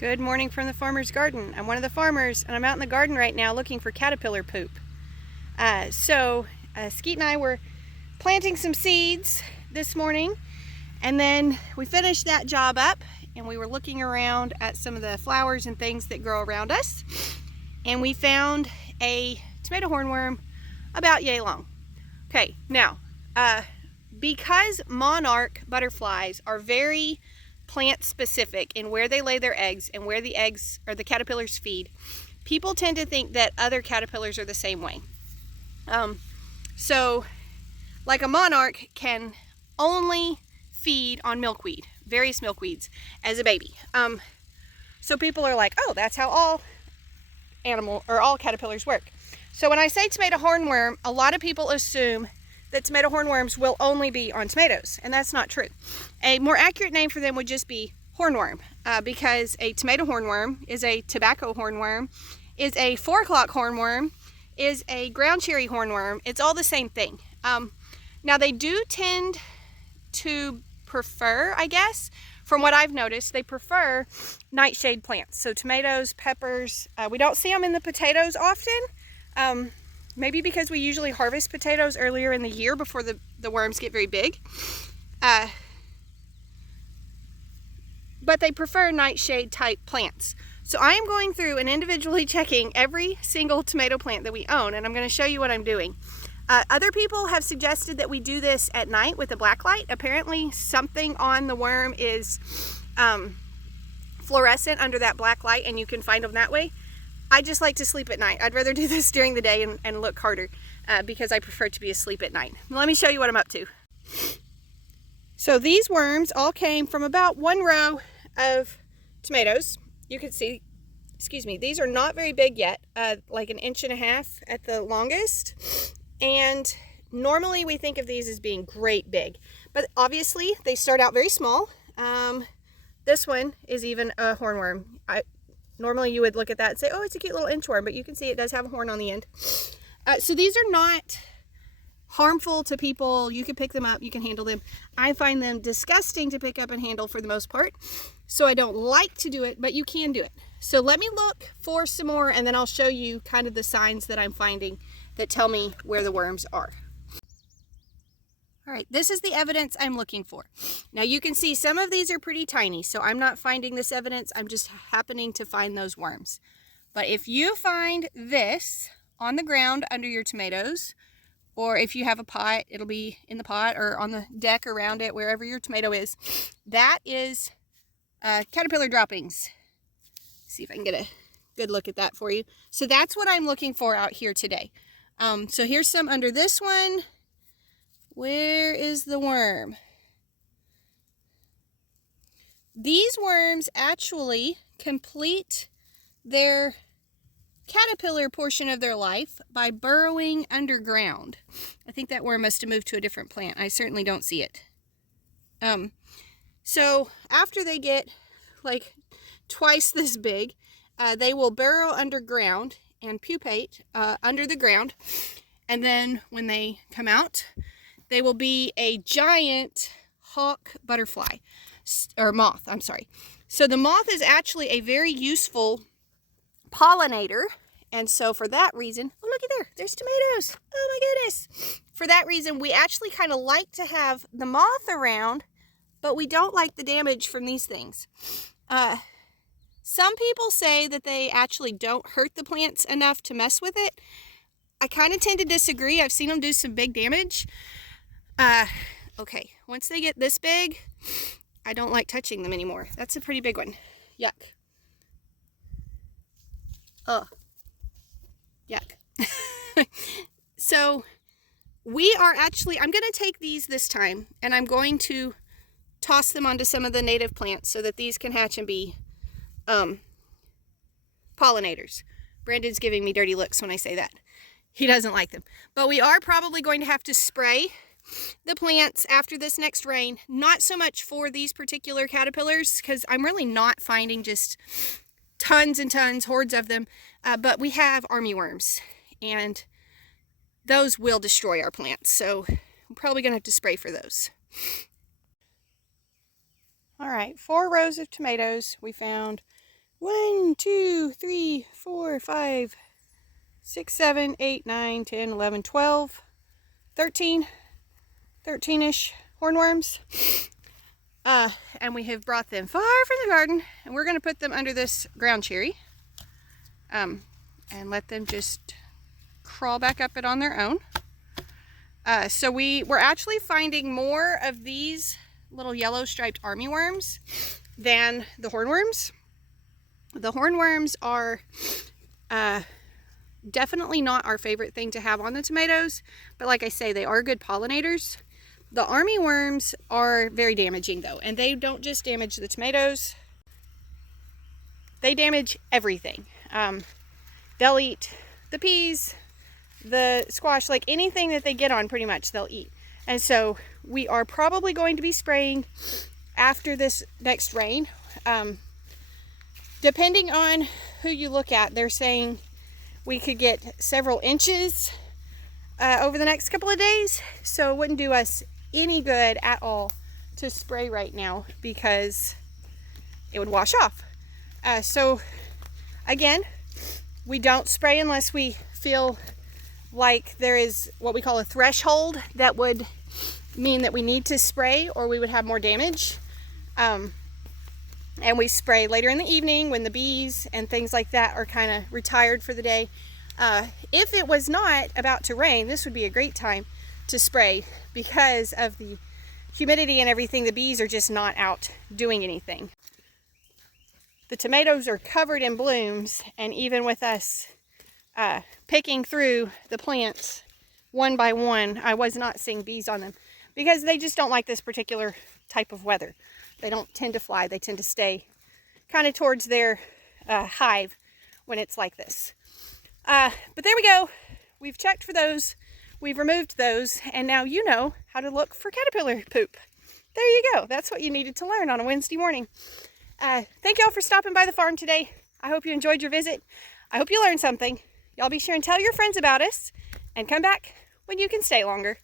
Good morning from the farmer's garden. I'm one of the farmers and I'm out in the garden right now looking for caterpillar poop. Skeet and I were planting some seeds this morning, and then we finished that job up and we were looking around at some of the flowers and things that grow around us, and we found a tomato hornworm about yay long. Okay, now because monarch butterflies are very plant specific in where they lay their eggs and where the eggs or the caterpillars feed, people tend to think that other caterpillars are the same way. So like a monarch can only feed on milkweed, various milkweeds, as a baby. So people are like, oh, that's how all caterpillars work. So when I say tomato hornworm, a lot of people assume that tomato hornworms will only be on tomatoes, and that's not true. A more accurate name for them would just be hornworm, because a tomato hornworm is a tobacco hornworm, is a 4 o'clock hornworm, is a ground cherry hornworm. It's all the same thing. Now they do tend to prefer, I guess, from what I've noticed, they prefer nightshade plants. So tomatoes, peppers, we don't see them in the potatoes often. Maybe because we usually harvest potatoes earlier in the year before the worms get very big. But they prefer nightshade type plants. So I am going through and individually checking every single tomato plant that we own, and I'm going to show you what I'm doing. Other people have suggested that we do this at night with a black light. Apparently something on the worm is fluorescent under that black light, and you can find them that way. I just like to sleep at night. I'd rather do this during the day and look harder because I prefer to be asleep at night. Let me show you what I'm up to. So these worms all came from about one row of tomatoes. You can see, these are not very big yet, like 1.5 inches at the longest. And normally we think of these as being great big, but obviously they start out very small. This one is even a hornworm. Normally you would look at that and say, oh, it's a cute little inchworm, but you can see it does have a horn on the end. So these are not harmful to people. You can pick them up, you can handle them. I find them disgusting to pick up and handle for the most part, so I don't like to do it, but you can do it. So let me look for some more, and then I'll show you kind of the signs that I'm finding that tell me where the worms are. All right, this is the evidence I'm looking for. Now you can see some of these are pretty tiny, so I'm not finding this evidence. I'm just happening to find those worms. But if you find this on the ground under your tomatoes, or if you have a pot, it'll be in the pot or on the deck around it, wherever your tomato is, that is caterpillar droppings. See if I can get a good look at that for you. So that's what I'm looking for out here today. So here's some under this one. Where is the worm? These worms actually complete their caterpillar portion of their life by burrowing underground. I think that worm must have moved to a different plant. I certainly don't see it. So after they get like twice this big, they will burrow underground and pupate under the ground. And then when they come out, they will be a giant hawk butterfly, or moth, I'm sorry. So the moth is actually a very useful pollinator, and so for that reason, oh looky there's tomatoes, oh my goodness. For that reason, we actually kind of like to have the moth around, but we don't like the damage from these things. Some people say that they actually don't hurt the plants enough to mess with it. I kind of tend to disagree. I've seen them do some big damage. Okay, once they get this big, I don't like touching them anymore. That's a pretty big one. Yuck. Ugh. Yuck. So we are actually, I'm going to take these this time and I'm going to toss them onto some of the native plants so that these can hatch and be pollinators. Brandon's giving me dirty looks when I say that. He doesn't like them. But we are probably going to have to spray the plants after this next rain. Not so much for these particular caterpillars, because I'm really not finding just tons and tons, hordes of them, but we have armyworms, and those will destroy our plants, so I'm probably going to have to spray for those. All right, 4 rows of tomatoes. We found 1, 2, 3, 4, 5, 6, 7, 8, 9, 10, 11, 12, 13-ish hornworms. And we have brought them far from the garden, and we're going to put them under this ground cherry and let them just crawl back up it on their own. So we're actually finding more of these little yellow striped armyworms than the hornworms. The hornworms are definitely not our favorite thing to have on the tomatoes, but like I say, they are good pollinators. The armyworms are very damaging though, and they don't just damage the tomatoes, they damage everything. They'll eat the peas, the squash, like anything that they get on pretty much they'll eat. And so we are probably going to be spraying after this next rain. Depending on who you look at, they're saying we could get several inches over the next couple of days. So it wouldn't do us any good at all to spray right now because it would wash off. So again, we don't spray unless we feel like there is what we call a threshold that would mean that we need to spray or we would have more damage. And we spray later in the evening when the bees and things like that are kind of retired for the day. If it was not about to rain, this would be a great time to spray because of the humidity and everything. The bees are just not out doing anything. The tomatoes are covered in blooms, and even with us picking through the plants one by one, I was not seeing bees on them because they just don't like this particular type of weather. They don't tend to fly. They tend to stay kind of towards their hive when it's like this. But there we go. We've checked for those. We've removed those. And now you know how to look for caterpillar poop. There you go. That's what you needed to learn on a Wednesday morning. Thank y'all for stopping by the farm today. I hope you enjoyed your visit. I hope you learned something. Y'all be sure and tell your friends about us and come back when you can stay longer.